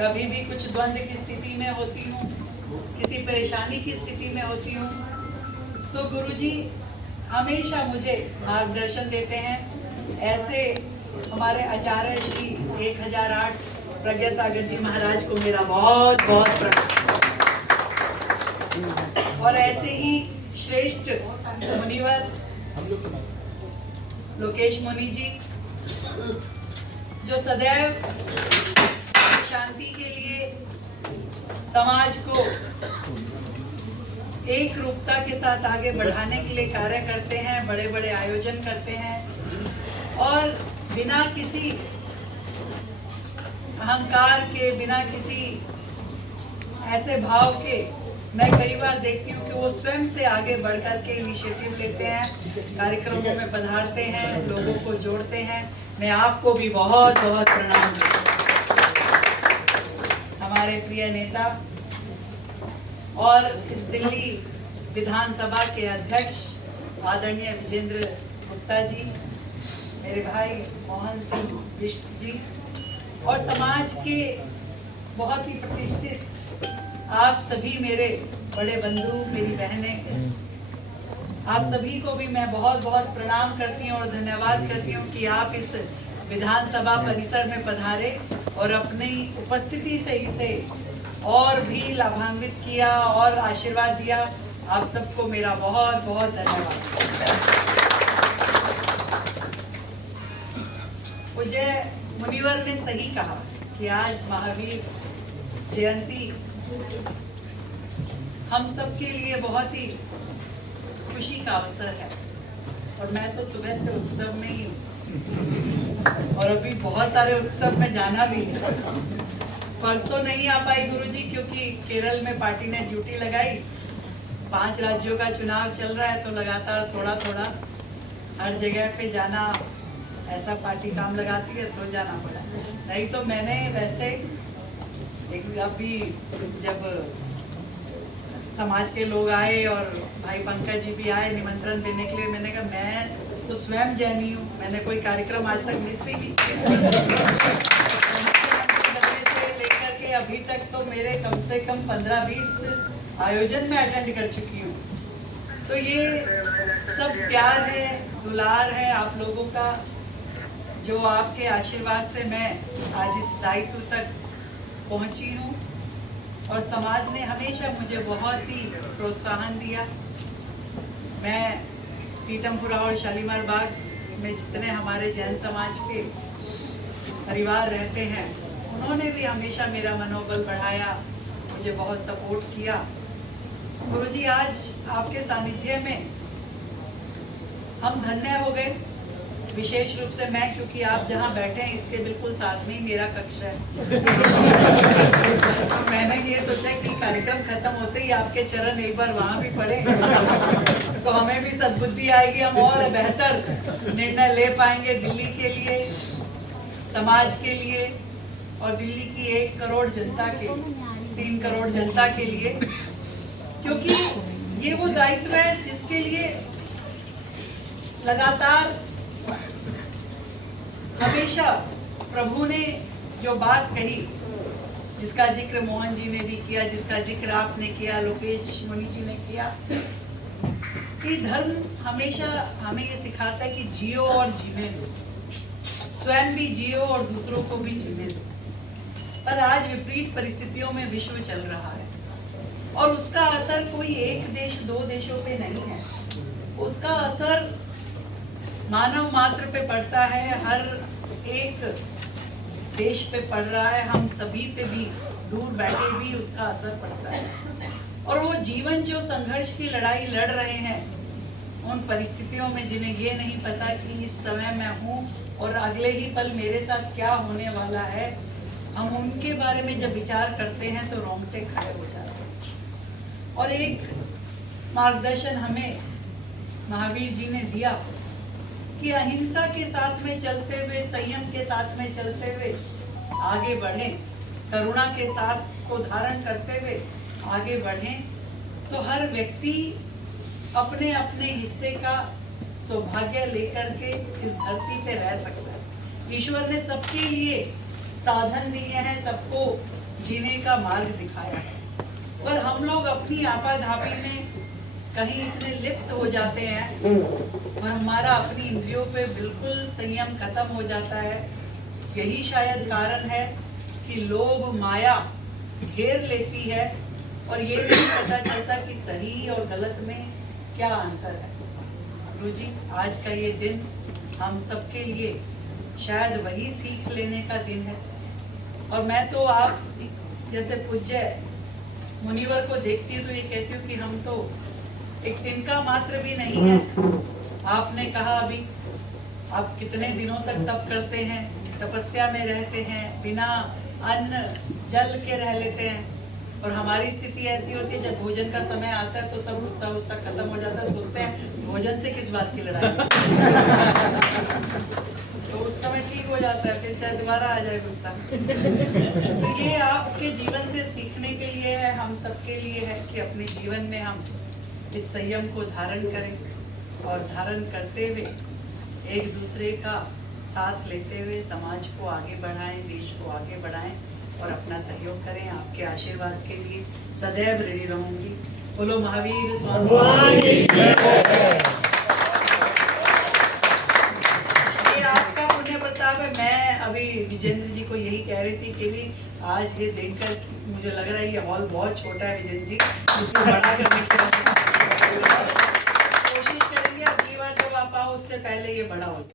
कभी भी कुछ द्वंद्व की स्थिति में होती हूँ, किसी परेशानी की स्थिति में होती हूँ, तो गुरुजी हमेशा मुझे मार्गदर्शन देते हैं। ऐसे हमारे आचार्य श्री 1008 प्रज्ञा सागर जी महाराज को मेरा बहुत बहुत प्रणाम। और ऐसे ही श्रेष्ठ मुनिवर लोकेश मुनि जी, जो सदैव शांति के लिए समाज को एक रूपता के साथ आगे बढ़ाने के लिए कार्य करते हैं, बड़े बड़े आयोजन करते हैं और बिना किसी अहंकार के, बिना किसी ऐसे भाव के मैं कई बार देखती हूँ कि वो स्वयं से आगे बढ़ कर के इनिशिएटिव लेते हैं, कार्यक्रमों में पधारते हैं, लोगों को जोड़ते हैं। मैं आपको भी बहुत बहुत प्रणाम करती हूँ। हमारे प्रिय नेता और इस दिल्ली विधानसभा के अध्यक्ष आदरणीय विजेंद्र गुप्ता जी, मेरे भाई मोहन सिंह बिष्ट जी और समाज के बहुत ही प्रतिष्ठित आप सभी मेरे बड़े बंधु, मेरी बहनें, आप सभी को भी मैं बहुत बहुत प्रणाम करती हूँ और धन्यवाद करती हूँ कि आप इस विधानसभा परिसर में पधारे और अपनी उपस्थिति से इसे और भी लाभान्वित किया और आशीर्वाद दिया। आप सबको मेरा बहुत बहुत धन्यवाद। पूज्य मुनिवर ने सही कहा कि आज महावीर जयंती हम सबके लिए बहुत ही खुशी का अवसर है और मैं तो सुबह से उत्सव में ही हूँ और अभी बहुत सारे उत्सव में जाना भी है। परसों नहीं आ पाई गुरुजी क्योंकि केरल में पार्टी ने ड्यूटी लगाई। 5 राज्यों का चुनाव चल रहा है तो लगातार थोड़ा थोड़ा हर जगह पे जाना, ऐसा पार्टी काम लगाती है तो जाना पड़ा। नहीं तो मैंने वैसे एक अभी जब समाज के लोग आए और भाई पंकज जी भी आए निमंत्रण देने के लिए, मैंने कहा मैं तो स्वयं जैनी हूँ, मैंने कोई कार्यक्रम आज तक मिस ही नहीं किया। लेकर के अभी तक तो मेरे कम से कम 15-20 आयोजन में अटेंड कर चुकी हूँ। तो ये सब प्यार है, दुलार है आप लोगों का, जो आपके आशीर्वाद से मैं आज इस दायित्व तक पहुंची हूँ और समाज ने हमेशा मुझे बहुत ही प्रोत्साहन दिया। मैं पीतमपुरा और शालीमार बाग में जितने हमारे जैन समाज के परिवार रहते हैं, उन्होंने भी हमेशा मेरा मनोबल बढ़ाया, मुझे बहुत सपोर्ट किया। गुरुजी आज आपके सानिध्य में हम धन्य हो गए, विशेष रूप से मैं, क्योंकि आप जहाँ बैठे हैं इसके बिल्कुल साथ में ही मेरा कक्ष है। तो मैंने ये सोचा कि कार्यक्रम खत्म होते ही आपके चरण एक बार वहाँ भी पड़े तो हमें भी सद्बुद्धि आएगी, हम और बेहतर निर्णय ले पाएंगे दिल्ली के लिए, समाज के लिए और दिल्ली की 1 करोड़ जनता के, 3 करोड़ जनता के लिए। क्योंकि ये वो दायित्व है जिसके लिए लगातार हमेशा प्रभु ने जो बात कही, जिसका जिक्र मोहन जी ने भी किया, जिसका जिक्र आपने किया, लोकेश मुनि जी ने किया, कि धर्म हमेशा हमें ये सिखाता है कि जियो और जीने दो, स्वयं भी जियो और दूसरों को भी जीने दो। पर आज विपरीत परिस्थितियों में विश्व चल रहा है और उसका असर कोई 1 देश 2 देशों पे नहीं है, उसका असर मानव मात्र पे पड़ता है, हर एक देश पे पड़ रहा है, हम सभी पे भी दूर बैठे भी उसका असर पड़ता है। और वो जीवन जो संघर्ष की लड़ाई लड़ रहे हैं उन परिस्थितियों में, जिन्हें ये नहीं पता कि इस समय मैं हूँ और अगले ही पल मेरे साथ क्या होने वाला है, हम उनके बारे में जब विचार करते हैं तो रोंगटे खड़े हो जाते हैं। और एक मार्गदर्शन हमें महावीर जी ने दिया कि अहिंसा के साथ में चलते हुए, संयम के साथ में चलते हुए आगे बढ़ें, करुणा के साथ को धारण करते हुए आगे बढ़ें, तो हर व्यक्ति अपने अपने हिस्से का सौभाग्य लेकर के इस धरती पे रह सकता है। ईश्वर ने सबके लिए साधन दिए हैं, सबको जीने का मार्ग दिखाया है। पर हम लोग अपनी आपाधापी में कहीं इतने लिप्त हो जाते हैं और हमारा अपनी इंद्रियों पे बिल्कुल संयम खत्म हो जाता है। यही शायद कारण है कि लोभ माया घेर लेती है और ये नहीं पता चलता कि सही और गलत में क्या अंतर है। गुरु जी, आज का ये दिन हम सबके लिए शायद वही सीख लेने का दिन है। और मैं तो आप जैसे पूज्य मुनिवर को देखती हूँ तो ये कहती हूँ कि हम तो एक तिनका मात्र भी नहीं है। आपने कहा अभी आप कितने दिनों तक तप करते हैं, तपस्या में रहते हैं, बिना अन्न जल के रह लेते हैं। और हमारी स्थिति ऐसी होती है, जब भोजन का समय आता है तो सब गुस्सा खत्म हो जाता है, सोचते हैं भोजन से किस बात की लड़ाई तो उस समय ठीक हो जाता है, फिर चाहे दोबारा आ जाए गुस्सा। तो ये आपके जीवन से सीखने के लिए है, हम सबके लिए है कि अपने जीवन में हम इस संयम को धारण करें और धारण करते हुए एक दूसरे का साथ लेते हुए समाज को आगे बढ़ाएं, देश को आगे बढ़ाएं और अपना सहयोग करें। आपके आशीर्वाद के लिए सदैव ऋणी रहूंगी। बोलो महावीर स्वामी। ये आपका पुण्य प्रताप है। मैं अभी विजेंद्र जी को यही कह रही थी कि भी आज ये देखकर मुझे लग रहा है ये हॉल बहुत छोटा है विजेंद्र जी, इसको बड़ा करने की कोशिश करेंगे। अगली बार जब आप आओ उससे पहले ये बड़ा हो।